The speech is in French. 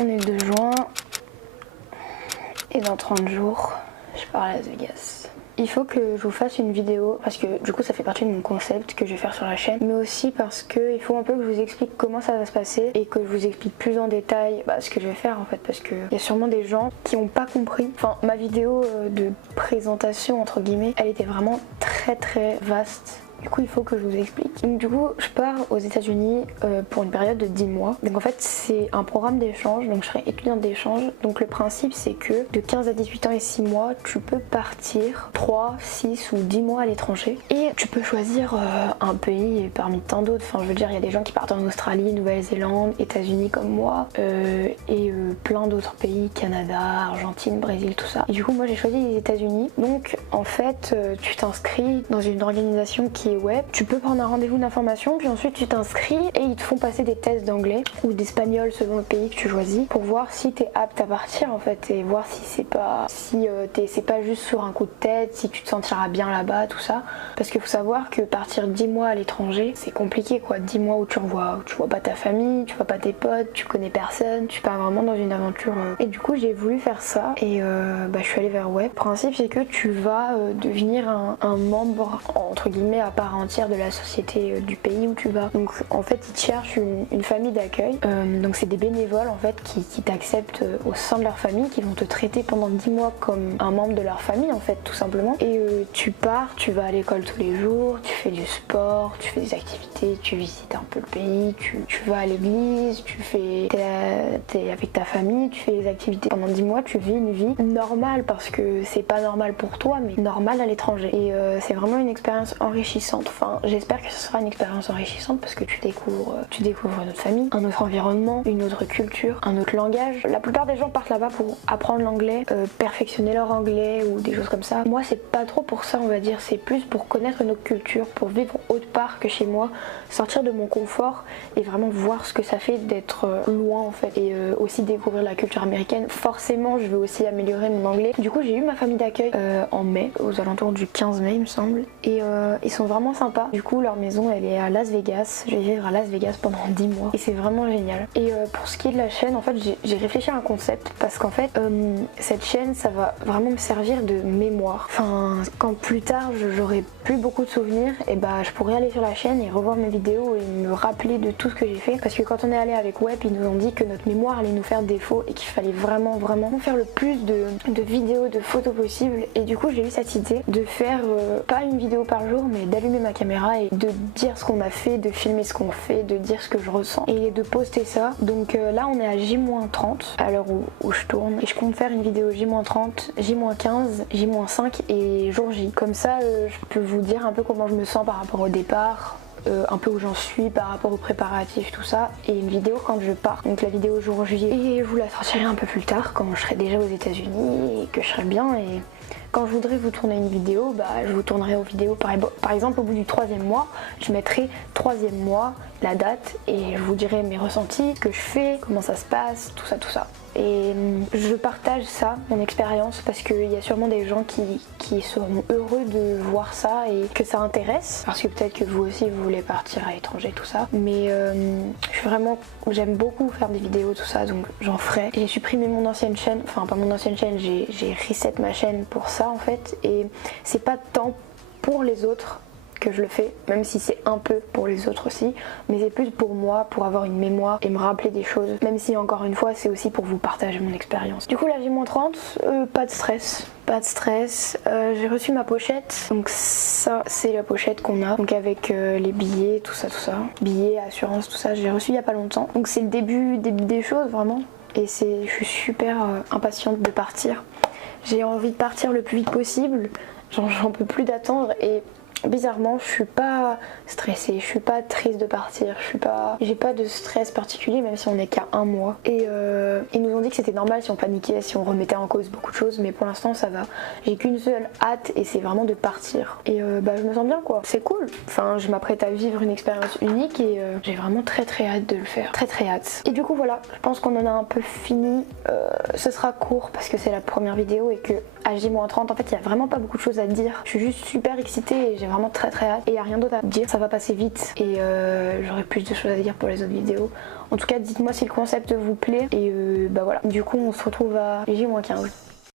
On est le 2 juin et dans 30 jours, je pars à Las Vegas. Il faut que je vous fasse une vidéo parce que du coup ça fait partie de mon concept que je vais faire sur la chaîne, mais aussi parce que il faut un peu que je vous explique comment ça va se passer et que je vous explique plus en détail ce que je vais faire en fait, parce qu'il y a sûrement des gens qui n'ont pas compris. Enfin, ma vidéo de présentation entre guillemets, elle était vraiment très vaste. Du coup il faut que je vous explique. Donc du coup je pars aux États-Unis pour une période de 10 mois. Donc en fait c'est un programme d'échange, donc je serai étudiante d'échange. Donc le principe c'est que de 15 à 18 ans et 6 mois tu peux partir 3, 6 ou 10 mois à l'étranger. Et tu peux choisir un pays parmi tant d'autres. Enfin je veux dire il y a des gens qui partent en Australie, Nouvelle-Zélande, États-Unis comme moi et plein d'autres pays, Canada, Argentine, Brésil, tout ça. Et du coup moi j'ai choisi les États-Unis. Donc en fait tu t'inscris dans une organisation qui web, tu peux prendre un rendez-vous d'information puis ensuite tu t'inscris et ils te font passer des tests d'anglais ou d'espagnol selon le pays que tu choisis pour voir si t'es apte à partir en fait et voir si c'est pas c'est pas juste sur un coup de tête, si tu te sentiras bien là-bas, tout ça. Parce qu'il faut savoir que partir 10 mois à l'étranger c'est compliqué quoi, 10 mois où tu vois pas ta famille, tu vois pas tes potes, tu connais personne, tu pars vraiment dans une aventure et du coup j'ai voulu faire ça et je suis allée vers web. Le principe c'est que tu vas devenir un membre entre guillemets à part entière de la société du pays où tu vas. Donc en fait ils te cherchent une famille d'accueil, donc c'est des bénévoles en fait qui t'acceptent au sein de leur famille, qui vont te traiter pendant 10 mois comme un membre de leur famille en fait tout simplement. Et tu pars, tu vas à l'école tous les jours, tu fais du sport, tu fais des activités, tu visites un peu le pays, tu vas à l'église, t'es avec ta famille, tu fais des activités. Pendant 10 mois tu vis une vie normale parce que c'est pas normal pour toi mais normal à l'étranger. Et c'est vraiment une expérience enrichissante. Enfin, j'espère que ce sera une expérience enrichissante parce que tu découvres une autre famille, un autre environnement, une autre culture, un autre langage. La plupart des gens partent là-bas pour apprendre l'anglais, perfectionner leur anglais ou des choses comme ça. Moi, c'est pas trop pour ça, on va dire. C'est plus pour connaître une autre culture, pour vivre autre part que chez moi, sortir de mon confort et vraiment voir ce que ça fait d'être loin en fait. Et aussi découvrir la culture américaine. Forcément, je veux aussi améliorer mon anglais. Du coup, j'ai eu ma famille d'accueil en mai, aux alentours du 15 mai, il me semble. Et ils sont vraiment sympas. Du coup leur maison elle est à Las Vegas. Je vais vivre à Las Vegas pendant 10 mois et c'est vraiment génial. Et pour ce qui est de la chaîne, en fait j'ai réfléchi à un concept parce qu'en fait cette chaîne ça va vraiment me servir de mémoire. Enfin quand plus tard j'aurai plus beaucoup de souvenirs, et je pourrais aller sur la chaîne et revoir mes vidéos et me rappeler de tout ce que j'ai fait. Parce que quand on est allé avec Web, ils nous ont dit que notre mémoire allait nous faire défaut et qu'il fallait vraiment faire le plus de vidéos, de photos possibles. Et du coup j'ai eu cette idée de faire pas une vidéo par jour mais d'allumer ma caméra et de dire ce qu'on a fait, de filmer ce qu'on fait, de dire ce que je ressens et de poster ça. Donc là on est à J-30 à l'heure où je tourne et je compte faire une vidéo J-30, J-15, J-5 et jour J. Comme ça je peux vous dire un peu comment je me sens par rapport au départ, un peu où j'en suis par rapport aux préparatifs, tout ça, et une vidéo quand je pars, donc la vidéo jour J. Et je vous la sortirai un peu plus tard quand je serai déjà aux États-Unis et que je serai bien. Et quand je voudrais vous tourner une vidéo, je vous tournerai aux vidéos par exemple au bout du 3e mois, je mettrai 3e mois, la date et je vous dirai mes ressentis, ce que je fais, comment ça se passe, tout ça. Et je partage ça, mon expérience, parce qu'il y a sûrement des gens qui seront heureux de voir ça et que ça intéresse, parce que peut-être que vous aussi vous voulez partir à l'étranger, tout ça. Mais j'aime beaucoup faire des vidéos, tout ça, donc j'en ferai. J'ai supprimé mon ancienne chaîne, enfin pas mon ancienne chaîne, j'ai reset ma chaîne pour ça en fait, et c'est pas tant pour les autres que je le fais, même si c'est un peu pour les autres aussi, mais c'est plus pour moi, pour avoir une mémoire et me rappeler des choses, même si encore une fois c'est aussi pour vous partager mon expérience. Du coup la J-30, pas de stress, j'ai reçu ma pochette, donc ça c'est la pochette qu'on a, donc avec les billets, tout ça, billets, assurance, tout ça, j'ai reçu il y a pas longtemps, donc c'est le début des choses vraiment, et je suis super impatiente de partir. J'ai envie de partir le plus vite possible, j'en peux plus d'attendre. Et bizarrement je suis pas stressée, je suis pas triste de partir, j'ai pas de stress particulier même si on n'est qu'à 1 mois. Et ils nous ont dit que c'était normal si on paniquait, si on remettait en cause beaucoup de choses, mais pour l'instant ça va. J'ai qu'une seule hâte et c'est vraiment de partir. Et je me sens bien quoi, c'est cool. Enfin je m'apprête à vivre une expérience unique et j'ai vraiment très hâte de le faire, très hâte. Et du coup voilà, je pense qu'on en a un peu fini. Ce sera court parce que c'est la première vidéo et que à J-30. En fait il y a vraiment pas beaucoup de choses à dire. Je suis juste super excitée et j'ai vraiment très hâte. Et il y a rien d'autre à dire, ça va passer vite et j'aurai plus de choses à dire pour les autres vidéos. En tout cas dites-moi si le concept vous plaît et bah voilà. Du coup on se retrouve à J-15.